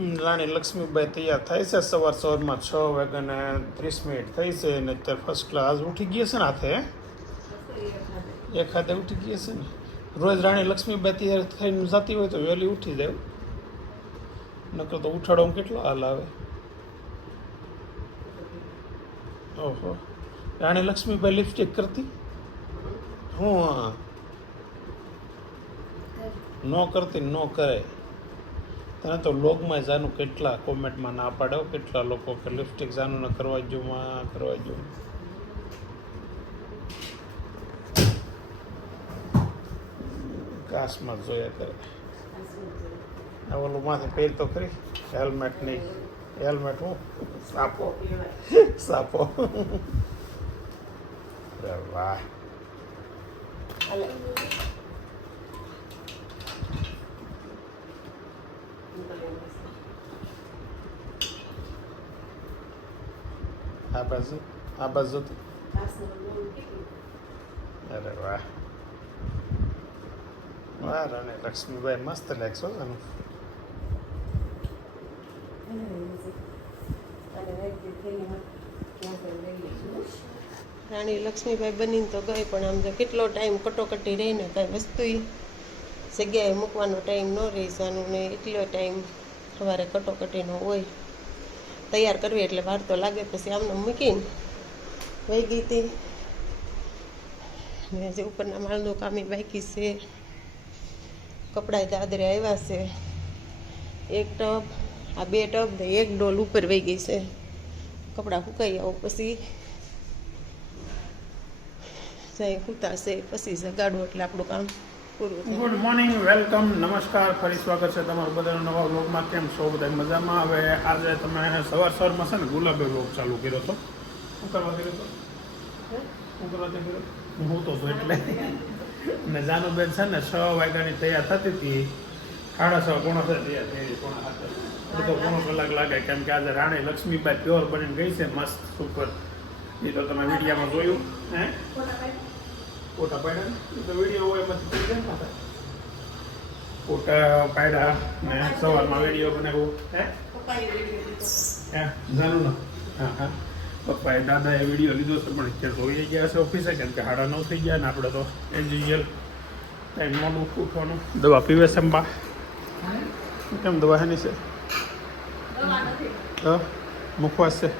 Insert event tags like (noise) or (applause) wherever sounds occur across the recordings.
રાણી લક્ષ્મીબાઈ તૈયાર થાય છે. સવાર સવારમાં છ વાગ્યાને ત્રીસ મિનિટ થઈ છે અને અત્યારે ફર્સ્ટ ક્લાસ ઉઠી ગઈ છે ને હાથે. એક હાથે ઉઠી ગઈ છે ને. રોજ રાણી લક્ષ્મીબાઈ તૈયાર થઈને જતી હોય તો વહેલી ઉઠી જાય. નકર તો ઉઠાડવામાં કેટલો હાલ આવે. ઓહો. રાણી લક્ષ્મીબાઈ લિપસ્ટિક કરતી? હા. ન કરતી, ન કરે. તને તો લોગમાં જાનું કેટલા કોમેન્ટમાં ના પાડો કેટલા લોકો કે લિપસ્ટિક જાનું ને કરવા જો માં કરવા જો કાશમાં જોયા કરે. આ ઓલું માથે પહેર તો ખરી હેલ્મેટ નહીં. હેલ્મેટ હું? સાપો (laughs) સાપો. વાહ. બાજુ આ અરે વાહ વાહ રાણી લક્ષ્મીભાઈ મસ્ત લાગશો તમે રાણી લક્ષ્મીભાઈ બનીને તો ગઈ પણ આમ તો કેટલો ટાઈમ કટોકટી રહીને કાંઈ વસ્તુ જગ્યાએ મૂકવાનો ટાઈમ ન રહી જવાનું ને એટલો ટાઈમ સવારે કટોકટીનો હોય તૈયાર કરવી એટલે વાર તો લાગે, પછી આમને મૂકીને વહી ગઈ હતી. ને જે ઉપરના માળનું કામ બાકી છે. કપડાં દાદરે આવ્યા છે. એક ટબ, આ બે ટબ ને એક ડોલ ઉપર વહી ગઈ છે. કપડાં સુકાઈ આવું પછી જાય ઉતારશે પછી જગાડવું એટલે આપણું કામ ગુડ મોર્નિંગ વેલકમ નમસ્કાર ફરી સ્વાગત છે તમારું બધાનું નવા વ્લોગમાં કેમ છો? બધા મજામાં? હવે આજે તમે સવાર સવારમાં છે ને ગુલાબે વ્લોગ ચાલુ કર્યો હતો. શું કરવા કર્યો હતો? શું કરવા કર્યો હું તો છું એટલે. ને જાનુબેન છે ને છ વાગ્યાની તૈયાર થતી હતી. સાડા છ પોણા છે તૈયાર થઈ પોણા સાત. અડધો પોણો કલાક લાગે કેમ કે આજે રાણી લક્ષ્મીબાઈ પ્યોર બનીને ગઈ છે મસ્ત સુપર એ તો તમે મીડિયામાં જોયું હે? ફોટા પાડ્યા ને? તો વીડિયો હોય એમાંથી થઈ ને પાછા. ફોટા પાડ્યા ને સવારમાં વીડિયો બનાવ્યો. હે? હે? જાનું હા હા. પપ્પાએ દાદાએ વીડિયો લીધો છે પણ અત્યારે તો ગયા છે ઓફિસે કેમ કે સાડા નવ થઈ ગયા ને આપણે તો એઝ યુઝ્યુઅલ ટાઈમ મોડું ઉઠવાનું. દવા પીવે છે અંબા કેમ દવા હેની છે? તો મુખવાસ છે?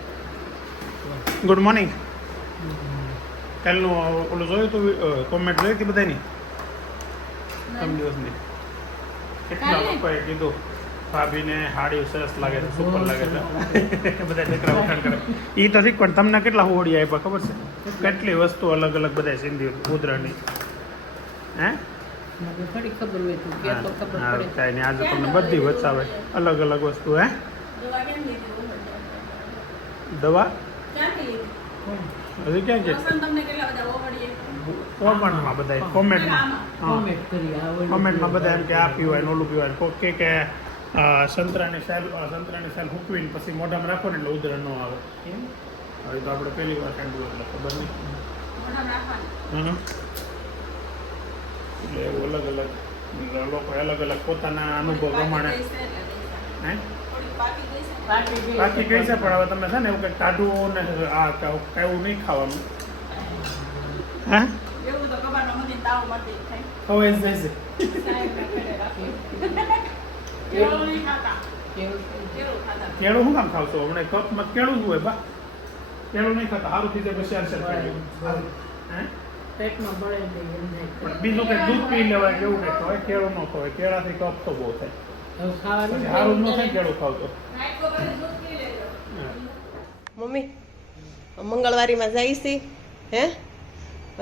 ગુડ મોર્નિંગ કાલનું ઓલું જોયું તું કોમેન્ટ જોઈ હતી બધાની? ત્રણ દિવસની. કેટલા લોકોએ કીધું ભાભીને હાડી સરસ લાગે છે સુપર લાગે છે. (laughs) બધા દીકરા વખાણ કરે. એ તો ઠીક પણ તમને કેટલા હોળી આપ્યા ખબર છે? કેટલી વસ્તુ અલગ અલગ બધા સિંધી ઉધરાની હે? આજે તમને બધી વચાવે. અલગ અલગ વસ્તુ હે? દવા હજી ક્યાં છે કોમેન્ટમાં બધા કોમેન્ટમાં કોમેન્ટ કરી આ કોમેન્ટમાં બધા એમ કે આ પીવું. પીવાય ને ઓલું પીવાય. કોક કે કે સંતરાની સાલ સંતરાની સાલ હૂકવીને પછી મોઢામાં રાખો ને એટલે ઉધરણ ન આવે. એમ? હવે તો આપણે પહેલી વાર સાંભળ્યું એટલે ખબર નહીં. એટલે એવું અલગ અલગ લોકો અલગ અલગ પોતાના અનુભવ પ્રમાણે. હે? ગઈ બાકી કહી છે. પણ હવે તમે છે ને એવું કંઈક ટાઢું ને આ કા- નહીં ખાવાનું. હે? હવે કેળું શું કામ ખાવશો? હમણાં કપમાં કેળું જ હોય બા. કેળું નહીં ખાતા સારું થઈ જાય પછી આરસે હે? પેટમાં બળે. પણ બીજું કંઈક દૂધ પી લેવાય કેવું કંઈક હોય કેળું ન ખવાય. કેળાથી કપ તો બહુ થાય. હવે ખાવાનું પછી સારું ન થાય કેળું ખાવ તો. મમ્મી મંગળવારીમાં જાય છે હે?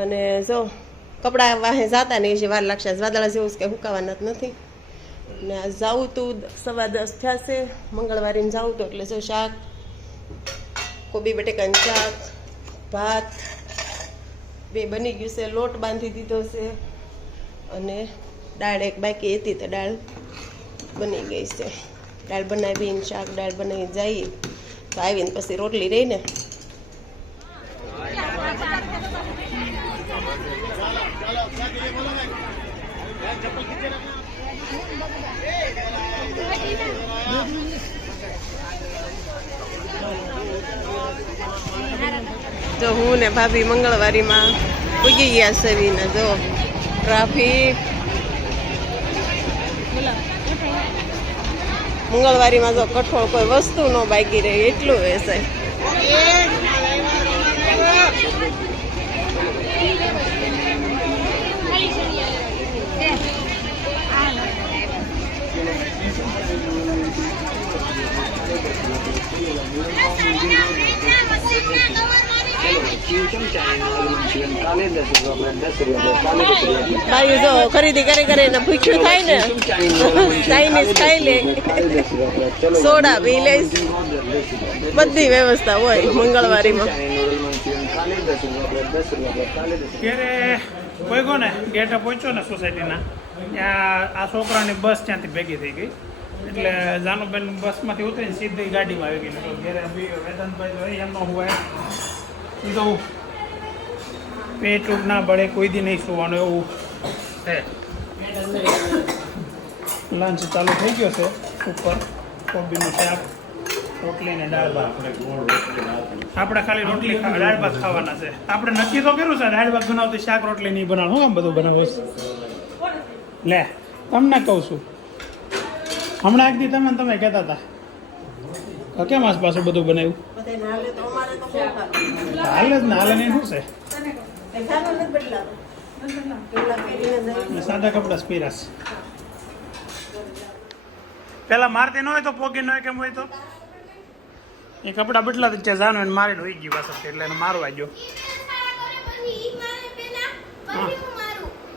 અને જો કપડાં વાહે જાતા ને એ વાર લાગશે. વાદળા જેવું કે હુકાવાના જ નથી. ને આ જાવું તું સવા દસ થયા છે મંગળવારીને જાવું તો એટલે જો શાક કોબી બટેકાનું શાક ભાત બે બની ગયું છે લોટ બાંધી દીધો છે. અને દાળ એક બાકી હતી તો દાળ બની ગઈ છે. દાળ બનાવીને શાક દાળ બનાવી જઈએ. તો આવીને પછી રોટલી રહી ને. તો હું ને ભાભી મંગળવારીમાં પૂગી ગયા સેવીને જો, ટ્રાફિક. મંગળવારીમાં જો કઠોળ કોઈ વસ્તુ ન બાકી રહે એટલું વેચાય ભાઈ જો ખરીદી કરી કરીને ભૂખ્યું થાય ને, ચાઇનીઝ ખાઈ લે. સોડા પી લે. બધી વ્યવસ્થા હોય મંગળવારીમાં. ત્યારે પહોંચ્યો ને, ગેટે પહોંચ્યો ને સોસાયટીના ત્યાં આ છોકરાની બસ ત્યાંથી ભેગી થઈ ગઈ. એટલે જાનુબેન બસમાંથી ઉતરીને સીધી ગાડીમાં આવી ગઈ. ઘેરે વેદાંતભાઈ એમનો હોય. એ તો પેટ ના બળે કોઈ દી નહીં સુવાનું એવું છે. લંચ ચાલુ થઈ ગયો છે ઉપર. કોબીનું શાક રોટલી ને દાળ ભાત. આપણે ખાલી રોટલી દાળ ભાત ખાવાના છે. આપણે નક્કી તો કર્યું છે દાળ ભાત બનાવતી શાક રોટલી નહીં બનાવું હું આમ બધું બનાવું છું? લે તમને કહું છું. હમણાં એક દી તમે તમે કહેતા હતા. કેમ આસપાસ બધું બનાવ્યું? હાલે જ ને હાલે નહીં શું છે? સાદા કપડા સ્પીરાસ પેલા મારતી ન હોય તો પોગી ન હોય કેમ હોય તો? એ કપડા બદલા છે જાનો એને મારીને હોઈ ગયું પાછળ એટલે એને મારવા ગયો.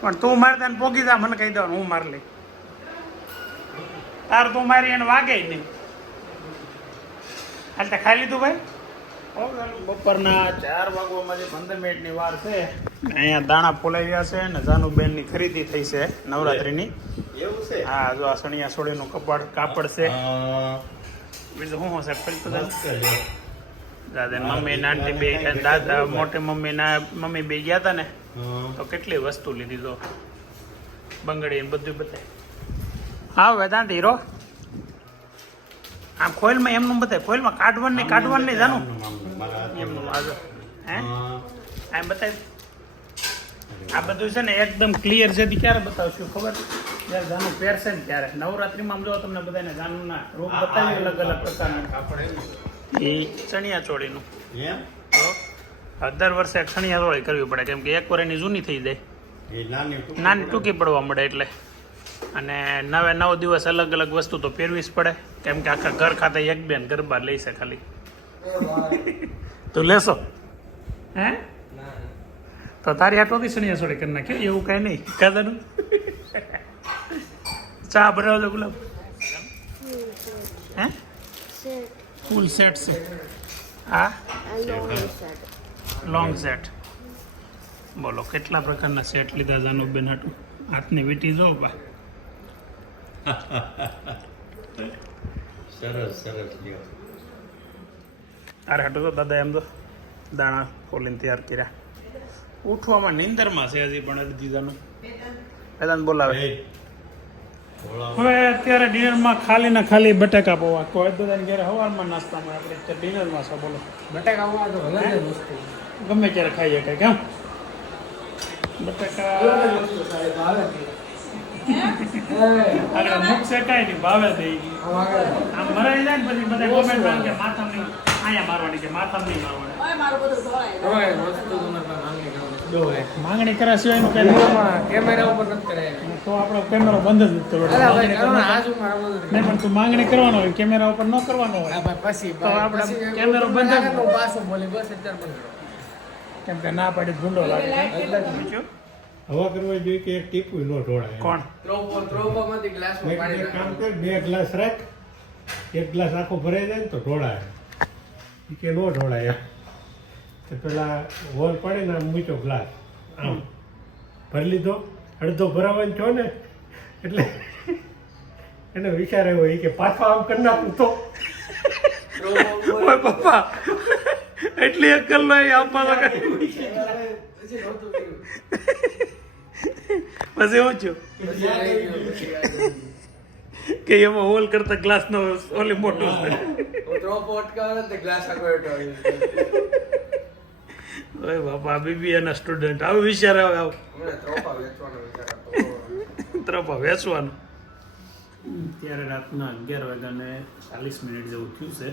પણ તું મારતા પોગી જા મને કહી દેવાનું હું માર લઈ તાર તું મારી એને વાગે જ નહીં. હાલ તે ખાઈ લીધું ભાઈ? બપોરના ચાર વાગવામાં જે પંદર મિનિટની વાર છે અહીંયા દાણા ફોલાઈ ગયા છે ને જાનુબેનની ખરીદી થઈ છે નવરાત્રીની. એવું છે? હા જો આ સણિયા સોળીનું કપડ કાપડ છે. બીજું શું હશે? ફરી તો દાદા મમ્મી નાની બે દાદા મોટી મમ્મી ના મમ્મી બે ગયા હતા ને તો કેટલી વસ્તુ લીધી તો? બંગડી ને બધું બતાય. હા વેદાંત હીરો. આમ કોઈલમાં એમનું બતાય કોઈલમાં કાઢવાનું નહીં કાઢવાનું નહીં જાનું. એમનું આજુ હે? આમ બતાય. આ બધું છે ને એકદમ ક્લિયર છે ક્યારે બતાવશું ખબર? જ્યારે જાનું પહેરશે ને ત્યારે નવરાત્રીમાં આમ જો તમને બધાને જાનુના રૂપ બતાવી અલગ અલગ પ્રકારના. એ ચણિયા ચોળીનું. દર વર્ષે ચણિયા ચોળી કરવી પડે કેમ કે એક વાર એની જૂની થઈ જાય. નાની ટૂંકી પડવા મળે એટલે. અને નવે નવ દિવસ અલગ અલગ વસ્તુ તો પહેરવી જ પડે. કેમ કે આખા ઘર ખાતે એક બેન ગરબા લેશે ખાલી. (laughs) તું લેશો? હે? તો તારી હાટોથી સણિયા સોડી કરી નાખ્યો એવું કાંઈ નહીં. કાદાનું (laughs) ચા બનાવજો ગુલાબ. હે? ફૂલ સેટ છે. હા લોંગ સેટ બોલો કેટલા પ્રકારના સેટ લીધા જાનુબેન હાટું? હાથની વીટી જો બા. સરસ સરસ લ્યો. તારે હાટું તો દાદા એમ તો દાણા ખોલીને તૈયાર કર્યા. ઉઠવામાં નીંદરમાં છે હજી પણ અડધી જાનું વેદાંત બોલાવે. હવે અત્યારે ડિનરમાં ખાલી ને ખાલી બટાકા પૌવા. કોઈ બધાને ઘરે હવારમાં નાસ્તામાં આપણે અત્યારે ડિનરમાં છો બોલો. બટાકા પૌવા તો ભલે વસ્તુ. ગમે ત્યારે ખાઈએ શકાય કેમ બટાકા આગળ મુખ શેકાય નહીં ભાવે દઈ આમ મરાઈ જાય ને પછી બધા કોમેન્ટમાં કે માથામાં નહીં અહીંયા મારવાની કે માથામાં નહીં મારવાની. ઓય મારું બધું ઢોળાય હવે વસ્તુ તમને પણ માંગણી કર્યા સિવાયનું કઈ કેમેરા ઉપર નથી કરાય. તો આપણો કેમેરો બંધ જ નથી કરવાનો. નહીં પણ તું માંગણી કરવાનો હોય કેમેરા ઉપર ન કરવાનો હોય. પછી તો આપણે કેમેરો બંધ પાછું બોલી બસ અત્યારે બંધ કેમ કે ના પાડી ભૂંડો લાગે? હવા કરવા જોઈએ કે એક ટીપું ન ઢોળાય કોણ? ત્રોપો- ત્રોપોમાંથી ગ્લાસમાં એક કામ. કર બે ગ્લાસ રાખ. એક ગ્લાસ આખો ભરાઈ જાય ને તો ઢોળાય. એ કે ન ઢોળાય. તો પેલા હોલ ને આમ મૂચો ગ્લાસ. આમ. ભરી લીધો. અડધો ભરાવાનો છો ને એટલે એને વિચાર આવ્યો એ કે પાછા આમ કરી નાખું તો. ઓય પપ્પા એટલી અક્કલ નહીં કઈ પછી કર્યું. પછી હું છું. કે એમાં હોલ કરતા ગ્લાસ નો ઓલી મોટો. ઓય બાપા બીબી એના સ્ટુડન્ટ આવું વિચાર આવે આવું ત્રપા ત્રોપા વેચવાનો વિચાર હતો. તરફ વેચવાનું ત્યારે રાતના અગિયાર વાગ્યાને ચાલીસ મિનિટ જેવું થયું છે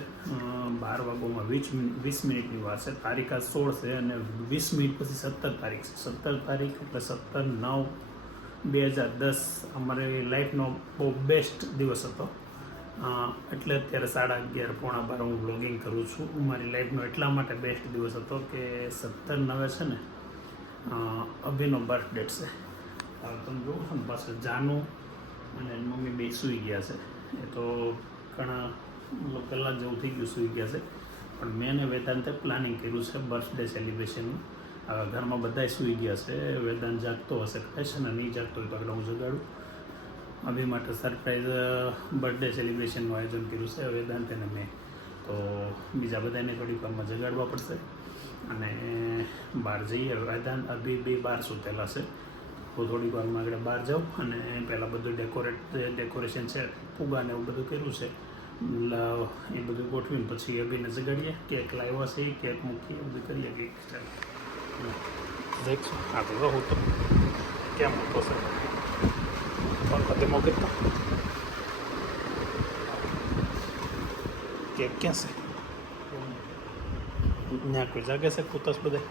બાર વાગોમાં વીસ મિનિટ વીસ મિનિટની વાત છે તારીખ આ સોળ છે અને વીસ મિનિટ પછી સત્તર તારીખ છે સત્તર તારીખ એટલે સત્તર નવ બે હજાર દસ અમારી લાઈફનો બહુ બેસ્ટ દિવસ હતો. એટલે અત્યારે સાડા અગિયાર પોણા બાર હું બ્લોગિંગ કરું છું. મારી લાઈફનો એટલા માટે બેસ્ટ દિવસ હતો કે સત્તર નવે છે ને અભિનો બર્થડે છે. તમે જોવો છો ને પાછળ જાનું અને મમ્મી બે સૂઈ ગયા છે. એ તો ઘણા, મતલબ કલાક જેવું થઈ ગયું સૂઈ ગયા છે. પણ મેં ને વેદાંતે પ્લાનિંગ કર્યું છે બર્થડે સેલિબ્રેશનનું ઘરમાં બધાય સૂઈ ગયા છે. વેદાંત જાગતો હશે કદાચ અને નહીં જાગતો હોય તો આગળ હું જગાડું. અભી માટે સરપ્રાઈઝ બર્થડે સેલિબ્રેશનનું આયોજન કર્યું છે વેદાંત અને મેં. તો બીજા બધાને થોડીક વારમાં જગાડવા પડશે. અને બહાર જઈએ. વેદાંત અભી બે બહાર સૂતેલા છે. હું થોડીક વારમાં આગળ બહાર જાઉં અને પહેલાં બધું ડેકોરેટ ડેકોરેશન છે ફુગાને એવું બધું કર્યું છે. એ બધું ગોઠવીને પછી અભીને જગાડીએ. કેક લાવ્યા છે, કેક મૂકીએ, બધું કરીએ, કેક ચાલો. દેખશું તો રહું તો કેમ હતો છે ફોન ખાતે મોકલતા કેક ક્યાં છે ત્યાં કોઈ જાગે છે કૂતસ બધા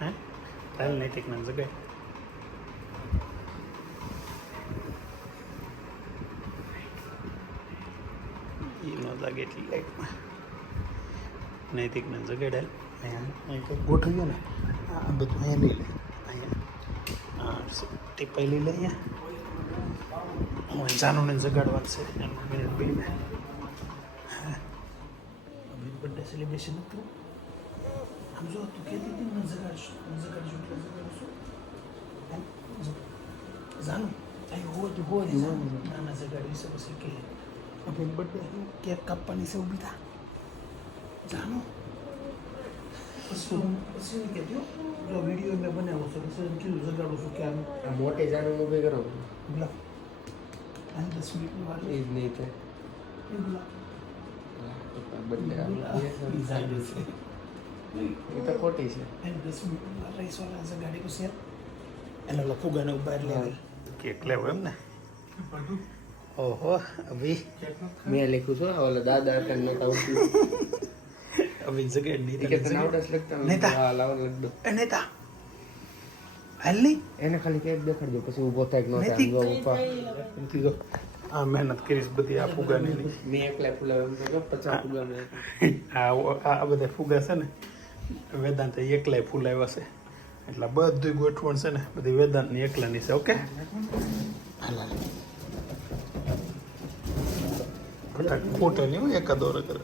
હે ચાલ નૈતિક ના જગાય એ ન જાગે એટલી લાઈટમાં નૈતિક ને જગાડાય અહીંયા ગોઠવીએ ને. આ બધું અહીંયા લઈ લે. અહીંયા. ટીપાઈ લઈ લે. અહીંયા જાનુને જગાડવા છે. એનું મિનિટ બેને બર્થડે સેલિબ્રેશન હતું. આમ જો તું કહેતી હતી ને મને જગાડશું મને જગાડશું એટલે જગાડશું. જાનું. અહીં હોય હોજ નાના જગાડવી છે પછી કે. બર્થડે કેક કાપવાની છે ઊભી થા. જાનું પછી પછી કહેજો જો વીડિયો મેં બનાવ્યો છે પછી એમ કીધું જગાડું છું કે આમ. આ મોટી જાનું ઊભી કરો બોલા અહીં દસ મિનિટની એ જ નહીં થાય. એ બોલા બદલે દિવસે એ તો ખોટી છે. એમ દસ મિનિટમાં વાર રહીશ વાળા જગાડી પછી એને લફુગાને ઊભા એટલે કેક લેવો એમ ને ઓહો અભી. મેં લખ્યું છું ઓલા દાદા હતા ને નતા ઉઠી અભી જગાડ નહીં કે તને આવડે છે નેતા. હા લાવો ને એ નેતા. હાલ નહીં એને ખાલી કેક દેખાડજો પછી ઊભો થાય કે ન થાય નૈતિક. આમ જો જો. આ મહેનત કરીશ બધી આ ફુગાની મેં એકલા ફૂલાવે એમ તો જો પચાસ ફૂલા મેં આ આ બધા ફુગા છે ને વેદાંતે એકલાય ફૂલાવ્યા છે. એટલે બધું ગોઠવણ છે ને બધી વેદાંતની એકલાની છે ઓકે? ખોટા નહીં એકાદો રગર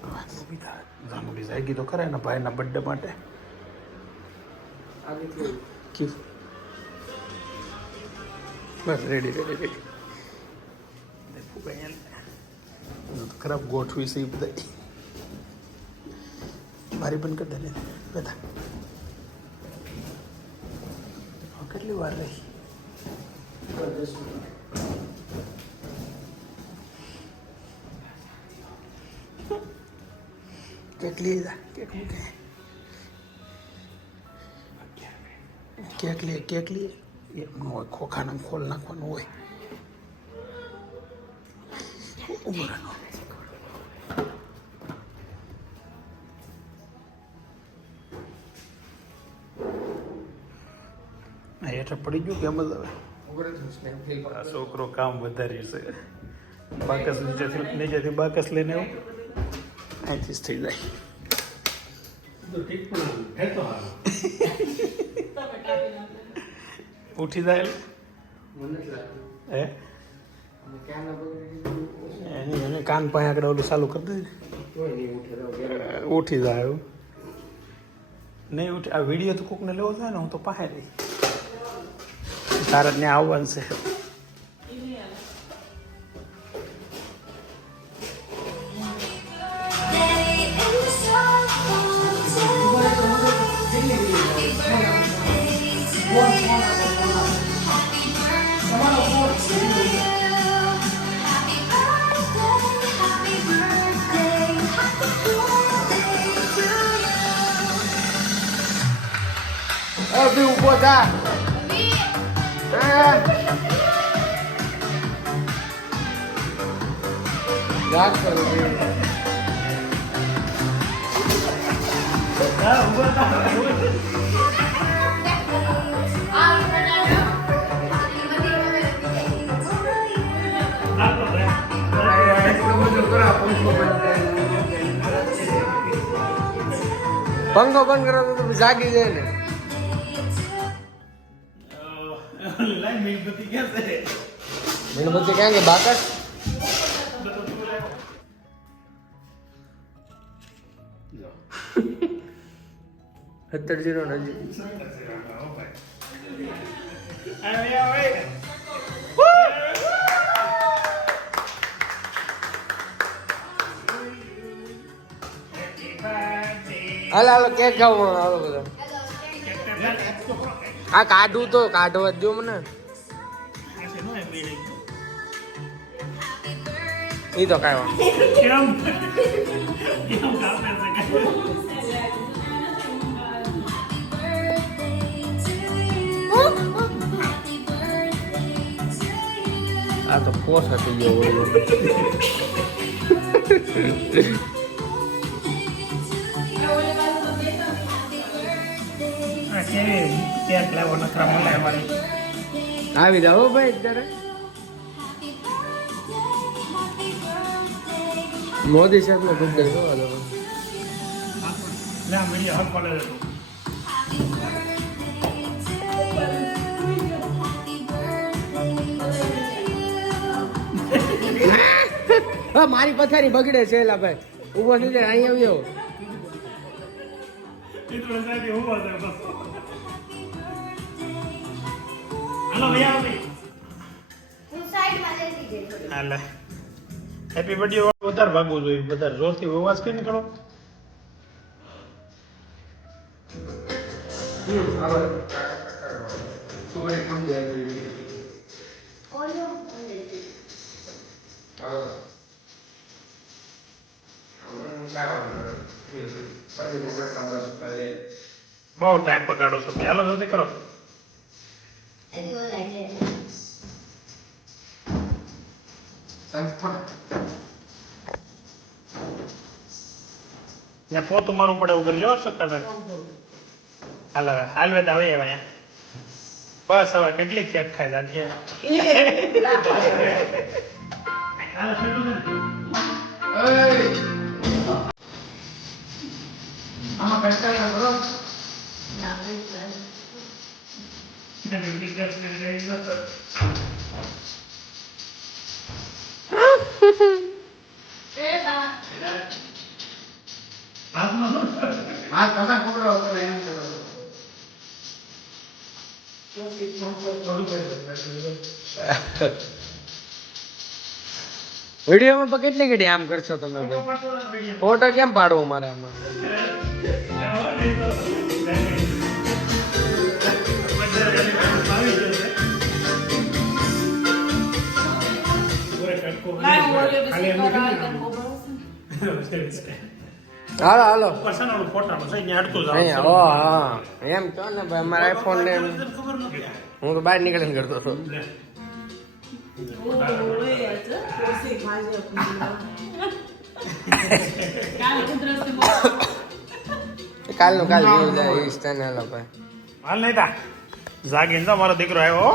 જાનુડી જાગી તો ખરા એના ભાઈના બર્થડે માટે. બસ રેડી રેડી રેડી ખરાબ ગોઠવી છે એ બધા મારી બંધ કરી દે બધા કેટલી વાર રહી Thank લઈ? જા કેક મૂકે કેક લે કેક લે એમનું હોય ખોખાને ખોલ નાખવાનું હોય. આ હેઠળ પડી ગયું કેમ જ હવે છોકરો કામ વધારી છે. બાકસ નીચેથી નીચેથી બાકસ લઈને આવું. અહીંથી થઈ જાય ઉઠી જાય હે? એની એને કાન પાસે આગળ ઓલું ચાલુ કરી દે ઉઠે જાય એવું. નહીં ઉઠે. આ વીડિયો તો કોકને લેવો થાય ને હું તો પાસે રહી. તારે ત્યાં આવવાનું છે. એ ભી ઊભો થા હા. યાદ કરો ભઈ. એટલું બધું કરો, પંખો બંધ કરો. પંખો બંધ કરો તો તમે જાગી જાય ને મીણબત્તી ક્યાં ગઈ બાકસ સત્તર જીરો નજીક આવે આવે હાલો હાલો કેક ખાવ હાલો બધા આ કાઢું તો કાઢવા દો મને ઈ તો કાંઈ આ તો પોસ હતી ગયો આવી જાઓ ભાઈ અત્યારે મોદી સાહેબ નો ગુડ ડે હા મારી પથારી બગડે છે એલા ભાઈ. ઊભો થઈ જાય અહીં આવ્યો. હાલે. હેપી બર્થડે વધારે ભાગવું જોઈએ, વધારે જોરથી અવાજ કઈ નીકળો? બહુ ટાઈમ પકડો છો. હાલો, જલ્દી કરો. ત્યાં પોતું મારવું પડે એવું કરજો સક્કર હાલ હવે હાલ વેતા હવે હવે બસ હવે કેટલી કેક ખાઈ દાદી (laughs) વિડીયોમાં કેટલી ઘડી આમ કરશો તમે? ફોટો કેમ પાડવો મારે આમાં? હાલો હાલો. અહીંયા ઓ હા એમ કહો ને ભાઈ અમારા આઈફોન ને એમ. હું તો બહાર નીકળીને કરતો હતો. કાલનું કાલ જેવું જાય એ સ્થાને હાલો ભાઈ. હાલ નહીં તા. જાગીને તો મારો દીકરો આવ્યો હો.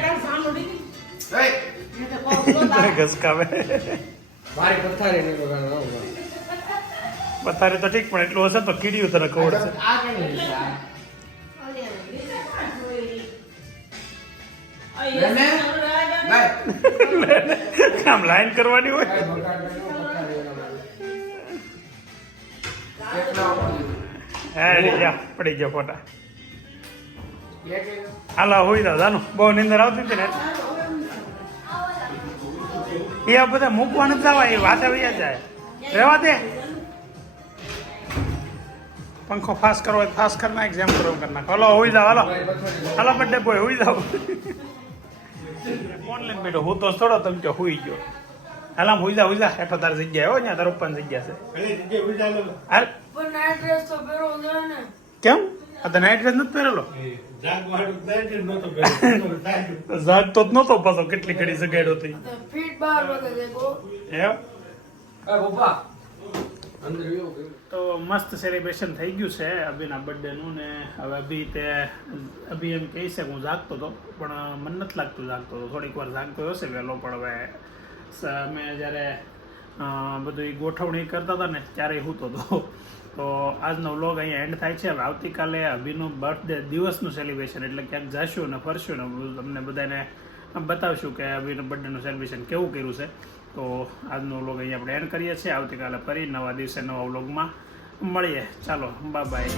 ઘસકાવે મારી પથારી તો ઠીક, પણ એટલું હશે તો કીડીયું તને ખબર છે. આમ લાઈન કરવાની હોય. પડી ગયો ફોટા. હાલા હોય દાદા બહુ નિંદર આવતી હતી ને. એ આ બધા મૂકવા નથી જવા એ વાતે વૈયા જાય. રહેવા દે. પંખો ફાસ કરો હોય ફાસ કરી નાખ જેમ કરો કરી નાખ. હલો હોઈ જાવ હાલો. હલો બર્થડે બોય હોઈ જાવ ફોન લઈને બેઠો? હું તો થોડો તમે કે હોઈ ગયો. હાલા હોઈ જા હુઈ જા. હેઠો તાર જગ્યા હો ત્યાં તાર ઉપર જગ્યા છે. ને. કેમ? આ તો નાઇટ ડ્રેસ નથી પહેરેલો? જાગ (laughs) તો જ પાછો કેટલી ઘડી જગાડ્યો હતી તો એમ? તો મસ્ત સેલિબ્રેશન થઈ ગયું છે અભિના બર્થડેનું ને હવે અભી તે અભી એમ કહે છે કે હું જાગતો હતો પણ મને નથી લાગતું જાગતો હતો. થોડીક વાર જાગતો હશે વહેલો પણ હવે અમે જ્યારે બધું ગોઠવણી કરતા હતા ને ત્યારે હું હતો. તો આજનો વ્લોગ અહીંયા એન્ડ થાય છે. હવે આવતીકાલે અભિનું બર્થડે દિવસનું સેલિબ્રેશન એટલે ક્યાંક જશું ને ફરશું ને તમને બધાને બતાવશું કે અભિનું બર્થડેનું સેલિબ્રેશન કેવું કર્યું છે. તો આજનો વ્લોગ અહીંયા આપણે એન્ડ કરીએ છીએ. આવતીકાલે ફરી નવા દિવસે નવા વ્લોગમાં મળીએ. ચાલો બાય બાય